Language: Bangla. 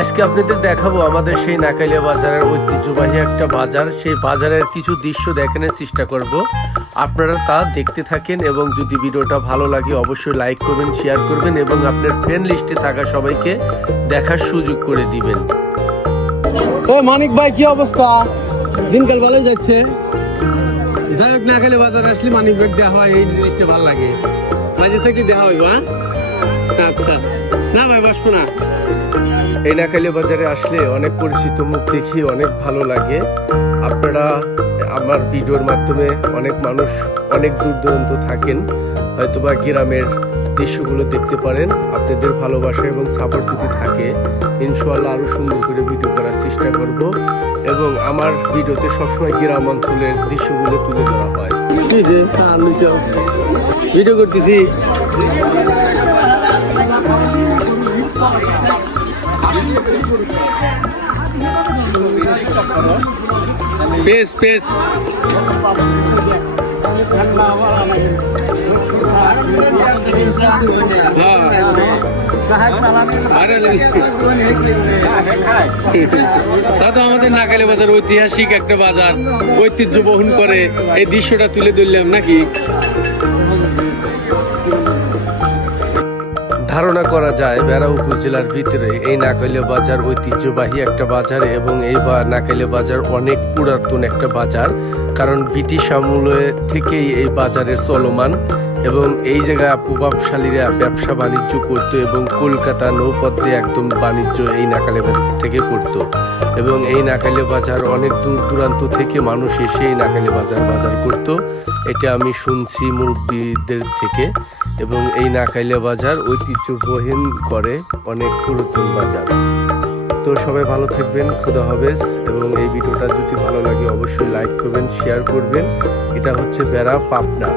আজকে আপনাদের দেখাবো আমাদের সেই নাকাইলিয়া বাজারের ঐতিহ্যবাহী একটা বাজার। সেই বাজারের কিছু দৃশ্য দেখানোর চেষ্টা করব, আপনারা তা দেখতে থাকেন এবং যদি ভিডিওটা ভালো লাগে অবশ্যই লাইক করবেন, শেয়ার করবেন এবং আপনার ফ্রেন্ড লিস্টে থাকা সবাইকে দেখার সুযোগ করে দিবেন। ও মানিক ভাই, কি অবস্থা? দিনকাল ভালো যাচ্ছে? যাই হোক, নাকাইলিয়া বাজার আসলে মানিক ভাই দেওয়া হয়, এই জিনিসটা ভালো লাগে। মাঝে থেকে দেওয়া হইব। আচ্ছা, না ভাই বসবো না। এই নাকাইলিয়া বাজারে আসলে অনেক পরিচিত মুখ দেখি, অনেক ভালো লাগে। আপনারা আমার ভিডিওর মাধ্যমে অনেক মানুষ অনেক দূর দূরান্ত থাকেন, হয়তোবা গ্রামের দৃশ্যগুলো দেখতে পারেন। আপনাদের ভালোবাসা এবং সাপোর্ট যদি থাকে ইনশাআল্লাহ আরও সুন্দর করে ভিডিও করার চেষ্টা করব এবং আমার ভিডিওতে সবসময় গ্রাম অঞ্চলের দৃশ্যগুলো তুলে ধরা হয়। ভিডিও করতেছি। পেস পেস তা তো আমাদের নাকাইলিয়া বাজার ঐতিহাসিক একটা বাজার, ঐতিহ্য বহন করে। এই দৃশ্যটা তুলে ধরলাম নাকি। ধারণা করা যায় বেড়া উপজেলার ভিতরে এই নাকাইলিয়া বাজার ঐতিহ্যবাহী একটা বাজার এবং এই নাকাইলিয়া বাজার অনেক পুরাতন একটা বাজার, কারণ ব্রিটিশ আমলে থেকেই এই বাজারের চলমান এবং এই জায়গায় প্রভাবশালীরা ব্যবসা বাণিজ্য করতো এবং কলকাতা নৌপথে একদম বাণিজ্য এই নাকাইলিয়া বাজার থেকে করতো এবং এই নাকাইলিয়া বাজার অনেক দূর দূরান্ত থেকে মানুষ এসে এই নাকাইলিয়া বাজার করতো। এটা আমি শুনছি মুরব্বীদের থেকে এবং এই নাকাইলিয়া বাজার ঐতিহ্য বহন করে, অনেক পুরাতন বাজার। তো সবাই ভালো থাকবেন, খোদা হাফেজ। এবং এই ভিডিওটা যদি ভালো লাগে অবশ্যই লাইক করবেন, শেয়ার করবেন। এটা হচ্ছে বেড়া, পাবনা।